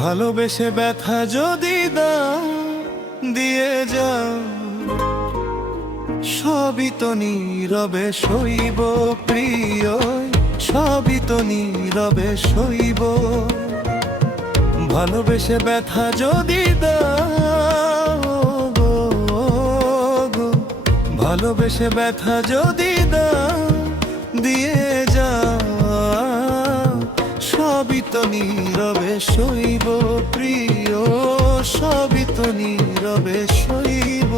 ভালোবেসে ব্যথা যদি দাও দিয়ে যাও, সবই তো নীরবে সইব প্রিয়, সবই তো নীরবে সইব। ভালোবেসে ব্যথা যদি দাও গো, ভালোবেসে ব্যথা যদি দাও দিয়ে যাও, সবই তো নীরবে সইব প্রিয়, সবই তো নীরবে সইব।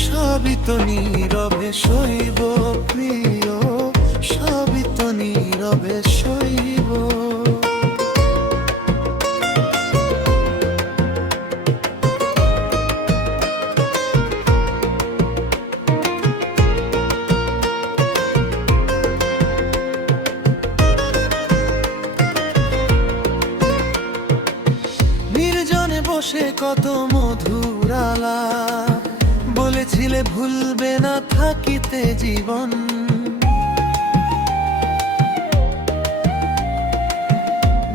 সবই তো নীরবে সইব প্রিয়, সবই তো নীরবে সইব। নির্জনে বসে কত মধুর আলাপ, বলেছিলে ভুলবে না থাকিতে জীবন।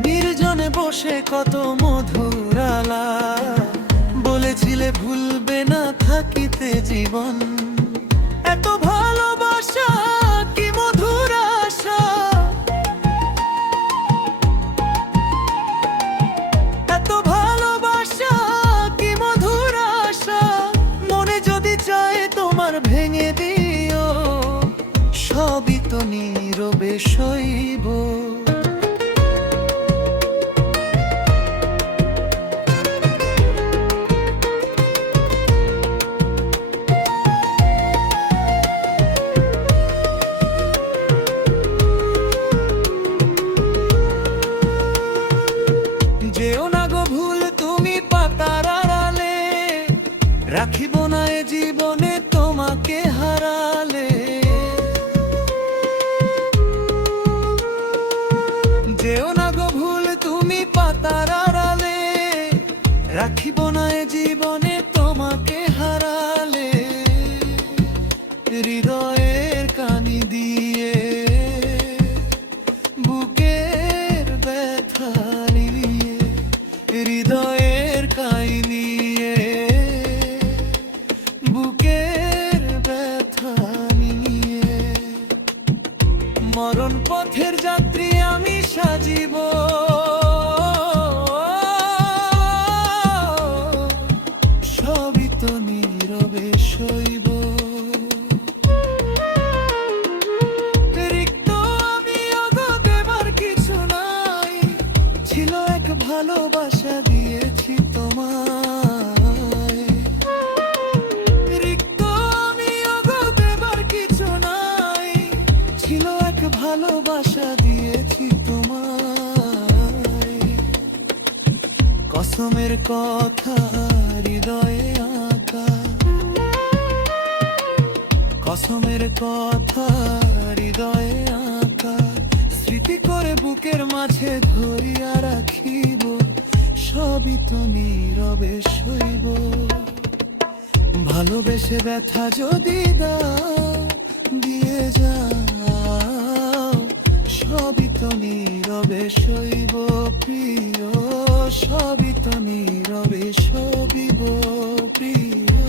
নির্জনে বসে কত মধুর আলাপ, বলেছিলে ভুলবে না থাকিতে জীবন। এত ভালোবাসা কি মধুর আশা, এত ভালোবাসা কি মধুর আশা, মনে যদি চায় তোমার ভেঙে দিও, সবই তো নীরবে সইব। যেও না গো ভুল তুমি পাতার আড়ালে, রাখিব না এ জীবনে তোমাকে হারালে। যেও না গো ভুল তুমি পাতার আড়ালে, রাখিব না এ জীবনে তোমাকে হারালে। হৃদয়ের কানি দিয়ে বুকের ব্যথা নিয়ে, হৃদয়ের কানি নিয়ে বুকের ব্যথা নিয়ে, মরণ পথের যাত্রী আমি সাজিব। সবই তো নীরবে সইব। রিক্ত আমি ওগো দেবার কিছু নাই, ছিল এক ভালোবাসা দিয়েছি তোমায়। রিক্ত আমি ওগো দেবার কিছু নাই, ছিল এক ভালোবাসা দিয়েছি তোমায়। কসমের কথা হৃদয়ে আঁকা, কসমের কথা হৃদয়ে আঁকা, স্মৃতি করে বুকের মাঝে ধরিয়া রাখিব। সবই তো নীরবে সইব। ভালোবেসে ব্যথা যদি দাও দিয়ে যাও, সবই তো নীরবে সইব প্রিয়, সবই তো নীরবে সইব প্রিয়।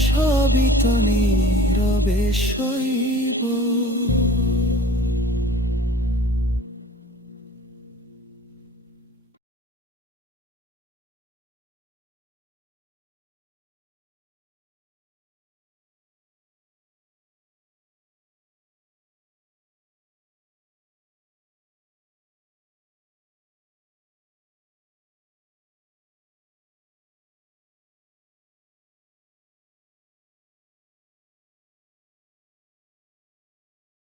সবই তো নীরবে সইব।